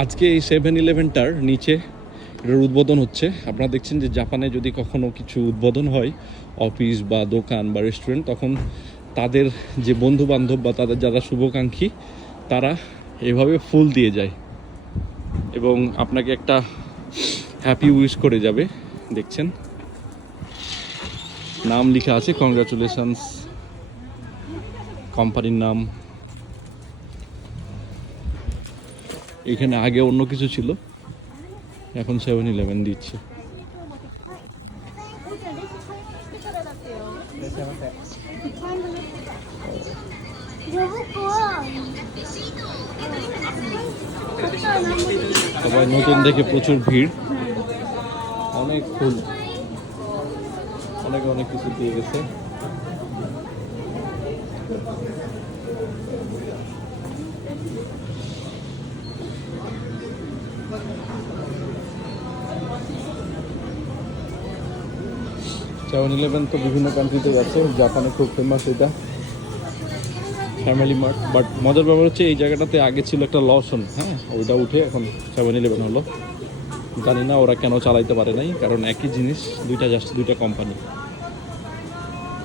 আজকে এই 7-Elevenটার নিচে এটার উদ্বোধন হচ্ছে। আপনারা দেখছেন যে জাপানে যদি কখনো কিছু উদ্বোধন হয়, অফিস বা দোকান বা রেস্টুরেন্ট, তখন তাদের যে বন্ধু বান্ধব বা তাদের যারা শুভাকাঙ্ক্ষী তারা এভাবে ফুল দিয়ে যায় এবং আপনাকে একটা হ্যাপি উইশ করে যাবে। দেখছেন নাম লেখা আছে, কংগ্রাচুলেশনস, কোম্পানির নাম। এখানে আগে অন্য কিছু ছিল, এখন 7-Eleven দিচ্ছে। いらっしゃいませ。 সবাই নতুন দেখে প্রচুর ভিড়, অনেক ফুল, অনেক অনেক কিছু দিয়ে গেছে। সেভেন ইলেভেন তো বিভিন্ন কান্ট্রিতে আছে, জাপানে খুব ফেমাস এটা, ফ্যামিলি মার্ট। বাট মজার ব্যাপার হচ্ছে এই জায়গাটাতে আগে ছিল একটা লসন, হ্যাঁ, ওইটা উঠে এখন 7-Eleven হলো। জানি না ওরা কেন চালাইতে পারে নাই, কারণ একই জিনিস, দুইটা জাস্ট দুইটা কোম্পানি।